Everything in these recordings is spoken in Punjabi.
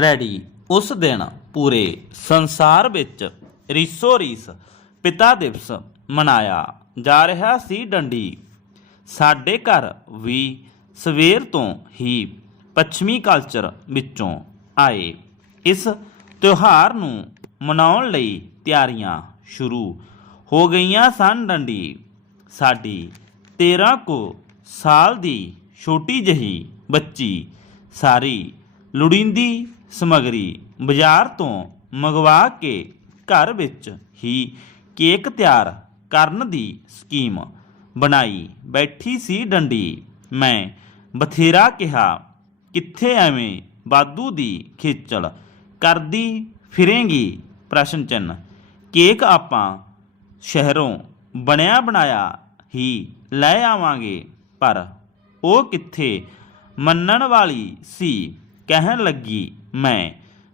ਰੈਡੀ। ਉਸ ਦਿਨ ਪੂਰੇ ਸੰਸਾਰ ਵਿੱਚ ਰੀਸੋ ਰੀਸ ਪਿਤਾ ਦਿਵਸ ਮਨਾਇਆ ਜਾ ਰਿਹਾ ਸੀ ਡੰਡੀ। ਸਾਡੇ ਘਰ ਵੀ ਸਵੇਰ ਤੋਂ ਹੀ ਪੱਛਮੀ ਕਲਚਰ ਵਿੱਚੋਂ ਆਏ। ਇਸ ਤਿਉਹਾਰ ਨੂੰ ਮਨਾਉਣ ਲਈ ਤਿਆਰੀਆਂ ਸ਼ੁਰੂ ਹੋ ਗਈਆਂ ਸਨ ਡੰਡੀ। ਸਾਡੀ 13 ਕੁ ਸਾਲ ਦੀ ਛੋਟੀ ਜਹੀ ਬੱਚੀ ਸਾਰੀ ਲੋੜੀਂਦੀ ਸਮਗਰੀ ਬਾਜ਼ਾਰ ਤੋਂ ਮੰਗਵਾ ਕੇ ਘਰ ਵਿੱਚ ਹੀ ਕੇਕ ਤਿਆਰ ਕਰਨ ਦੀ ਸਕੀਮ ਬਣਾਈ ਬੈਠੀ ਸੀ ਡੰਡੀ। ਮੈਂ ਬਥੇਰਾ ਕਿਹਾ, ਕਿੱਥੇ ਐਵੇਂ ਬਾਦੂ ਦੀ ਖੇਚਲ? ਕਰਦੀ ਫਿਰੇਂਗੀ? ਪ੍ਰਸ਼ਨ ਚਿੰਨ ਕੇਕ ਆਪਾਂ ਸ਼ਹਿਰੋਂ ਬਣਿਆ ਬਣਾਇਆ ਹੀ ਲੈ ਆਵਾਂਗੇ, ਪਰ ਉਹ ਕਿੱਥੇ ਮੰਨਣ ਵਾਲੀ ਸੀ? ਕਹਿਣ ਲੱਗੀ ਮੈਂ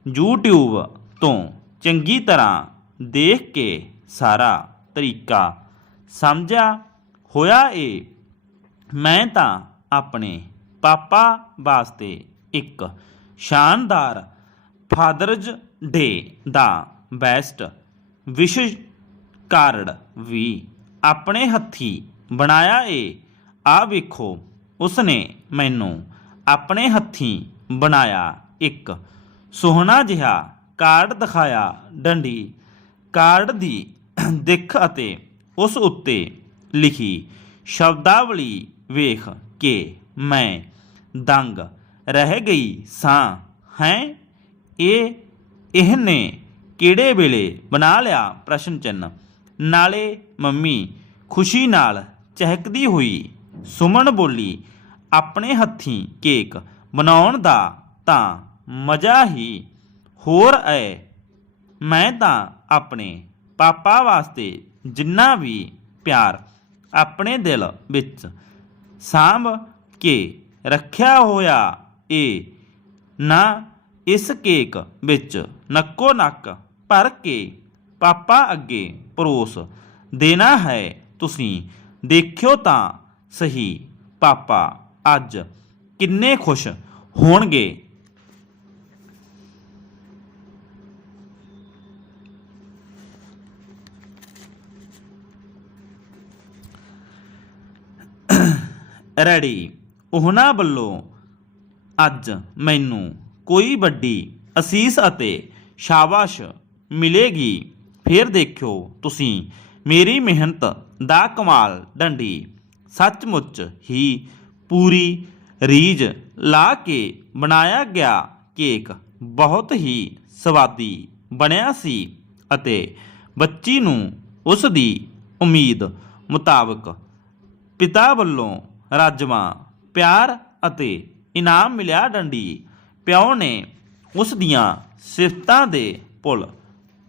YouTube ਤੋਂ ਚੰਗੀ ਤਰ੍ਹਾਂ ਦੇਖ ਕੇ ਸਾਰਾ ਤਰੀਕਾ ਸਮਝਿਆ ਹੋਇਆ ਏ। ਮੈਂ ਤਾਂ ਆਪਣੇ ਪਾਪਾ ਵਾਸਤੇ ਇੱਕ ਸ਼ਾਨਦਾਰ ਫਾਦਰਜ਼ ਡੇ ਦਾ ਬੈਸਟ ਵਿਸ਼ੇਸ਼ ਕਾਰਡ ਵੀ ਆਪਣੇ ਹੱਥੀ ਬਣਾਇਆ ਏ। ਆ ਵੇਖੋ, ਉਸਨੇ ਮੈਨੂੰ ਆਪਣੇ ਹੱਥੀ ਬਣਾਇਆ ਇੱਕ। ਸੋਹਣਾ ਜਿਹਾ ਕਾਰਡ ਦਿਖਾਇਆ ਡੰਡੀ। ਕਾਰਡ ਦੀ ਦਿੱਖ ਅਤੇ ਉਸ ਉੱਤੇ ਲਿਖੀ ਸ਼ਬਦਾਵਲੀ ਵੇਖ ਕੇ ਮੈਂ ਦੰਗ ਰਹਿ ਗਈ ਸਾਂ। ਹੈ? ਇਹ, ਇਹਨੇ ਕਿਹੜੇ ਵੇਲੇ ਬਣਾ ਲਿਆ ਪ੍ਰਸ਼ਨ ਚਿੰਨ ਨਾਲੇ ਮੰਮੀ ਖੁਸ਼ੀ ਨਾਲ ਚਹਿਕਦੀ ਹੋਈ ਸੁਮਨ ਬੋਲੀ, ਆਪਣੇ ਹੱਥੀਂ ਕੇਕ ਬਣਾਉਣ ਦਾ ਤਾਂ ਮਜ਼ਾ ਹੀ ਹੋਰ ਐ। ਮੈਂ ਤਾਂ ਆਪਣੇ ਪਾਪਾ ਵਾਸਤੇ ਜਿੰਨਾ ਵੀ ਪਿਆਰ ਆਪਣੇ ਦਿਲ ਵਿੱਚ ਸਾਂਭ ਕੇ ਰੱਖਿਆ ਹੋਇਆ ਏ, ਨਾ ਇਸ ਕੇਕ ਵਿੱਚ ਨੱਕੋ ਨੱਕ ਭਰ ਕੇ ਪਾਪਾ ਅੱਗੇ ਪਰੋਸ ਦੇਣਾ ਹੈ ਤੁਸੀਂ ਦੇਖਿਓ ਤਾਂ ਸਹੀ। ਪਾਪਾ ਅੱਜ ਕਿੰਨੇ ਖੁਸ਼ ਹੋਣਗੇ। ਰੈਡੀ। ਉਹਨਾਂ ਵੱਲੋਂ ਅੱਜ ਮੈਨੂੰ ਕੋਈ ਵੱਡੀ ਅਸੀਸ ਅਤੇ ਸ਼ਾਬਾਸ਼ ਮਿਲੇਗੀ। ਫਿਰ ਦੇਖਿਓ ਤੁਸੀਂ ਮੇਰੀ ਮਿਹਨਤ ਦਾ ਕਮਾਲ ਡੰਡੀ। ਸੱਚਮੁੱਚ ਹੀ ਪੂਰੀ ਰੀਝ ਲਾ ਕੇ ਬਣਾਇਆ ਗਿਆ ਕੇਕ ਬਹੁਤ ਹੀ ਸਵਾਦੀ ਬਣਿਆ ਸੀ ਅਤੇ ਬੱਚੀ ਨੂੰ ਉਸ ਦੀ ਉਮੀਦ ਮੁਤਾਬਕ ਪਿਤਾ ਵੱਲੋਂ ਰਾਜਮਾ, ਪਿਆਰ ਅਤੇ ਇਨਾਮ ਮਿਲਿਆ ਡੰਡੀ। ਪਿਓ ਨੇ ਉਸ ਦੀਆਂ ਸਿਫਤਾਂ ਦੇ ਪੁੱਲ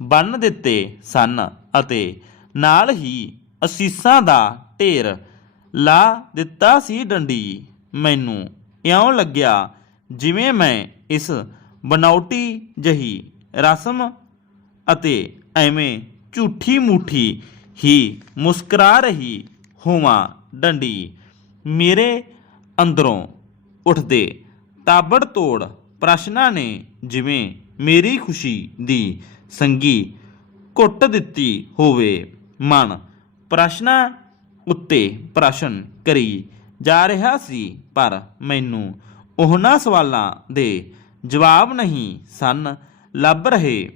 ਬੰਨ ਦਿੱਤੇ ਸਨ ਅਤੇ ਨਾਲ ਹੀ ਅਸੀਸਾਂ ਦਾ ਢੇਰ ਲਾ ਦਿੱਤਾ ਸੀ ਡੰਡੀ। ਮੈਨੂੰ ਇਉਂ ਲੱਗਿਆ ਜਿਵੇਂ ਮੈਂ ਇਸ ਬਨੌਟੀ ਜਹੀ ਰਸਮ ਅਤੇ ਐਵੇਂ ਝੂਠੀ ਮੂਠੀ ਹੀ ਮੁਸਕਰਾ ਰਹੀ ਹੋਵਾਂ ਡੰਡੀ। ਮੇਰੇ ਅੰਦਰੋਂ ਉੱਠਦੇ ਤਾਬੜ ਤੋੜ ਪ੍ਰਸ਼ਨਾਂ ਨੇ ਜਿਵੇਂ ਮੇਰੀ ਖੁਸ਼ੀ ਦੀ ਸੰਗੀ ਘੁੱਟ ਦਿੱਤੀ ਹੋਵੇ ਮਨ। ਪ੍ਰਸ਼ਨਾਂ ਉੱਤੇ ਪ੍ਰਸ਼ਨ ਕਰੀ ਜਾ ਰਿਹਾ ਸੀ, ਪਰ ਮੈਨੂੰ ਉਹਨਾਂ ਸਵਾਲਾਂ ਦੇ ਜਵਾਬ ਨਹੀਂ ਸਨ। ਲੱਭ ਰਹੇ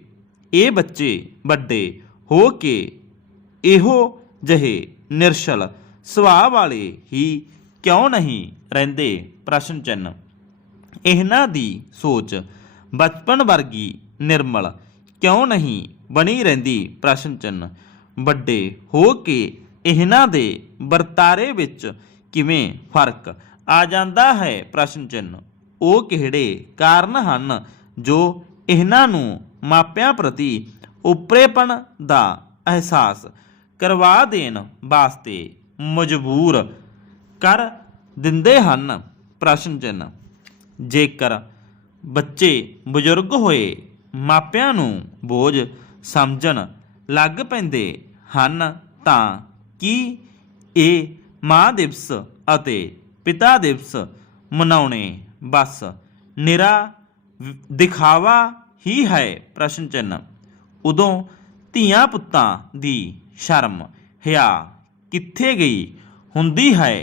ਇਹ ਬੱਚੇ ਵੱਡੇ ਹੋ ਕੇ ਇਹੋ ਜਿਹੇ ਨਿਰਸ਼ਲ ਸੁਭਾਅ ਵਾਲੇ ਹੀ ਕਿਉਂ ਨਹੀਂ ਰਹਿੰਦੇ? ਪ੍ਰਸ਼ਨ ਚਿੰਨ ਇਹਨਾਂ ਦੀ ਸੋਚ ਬਚਪਨ ਵਰਗੀ ਨਿਰਮਲ ਕਿਉਂ ਨਹੀਂ ਬਣੀ ਰਹਿੰਦੀ? ਪ੍ਰਸ਼ਨ ਚਿੰਨ ਵੱਡੇ ਹੋ ਕੇ ਇਹਨਾਂ ਦੇ ਵਰਤਾਰੇ ਵਿੱਚ ਕਿਵੇਂ ਫ਼ਰਕ ਆ ਜਾਂਦਾ ਹੈ? ਪ੍ਰਸ਼ਨ ਚਿੰਨ ਉਹ ਕਿਹੜੇ ਕਾਰਨ ਹਨ ਜੋ ਇਹਨਾਂ ਨੂੰ ਮਾਪਿਆਂ ਪ੍ਰਤੀ ਉਪਰੇਪਣ ਦਾ ਅਹਿਸਾਸ ਕਰਵਾ ਦੇਣ ਵਾਸਤੇ ਮਜਬੂਰ ਕਰ ਦਿੰਦੇ ਹਨ। ਪ੍ਰਸ਼ਨ ਚਿੰਨ ਜੇਕਰ ਬੱਚੇ ਬਜ਼ੁਰਗ ਹੋਏ, ਮਾਪਿਆਂ ਨੂੰ ਬੋਝ ਸਮਝਣ ਲੱਗ ਪੈਂਦੇ ਹਨ, ਤਾਂ ਕੀ ਇਹ ਮਾਂ ਦਿਵਸ ਅਤੇ ਪਿਤਾ ਦਿਵਸ ਮਨਾਉਣੇ ਬਸ ਨਿਰਾ ਦਿਖਾਵਾ ਹੀ ਹੈ? ਪ੍ਰਸ਼ਨ ਚਿੰਨ ਉਦੋਂ ਧੀਆਂ ਪੁੱਤਾਂ ਦੀ ਸ਼ਰਮ, ਹਿਆ ਕਿੱਥੇ ਗਈ ਹੁੰਦੀ ਹੈ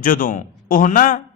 ਜਦੋਂ ਉਹਨਾਂ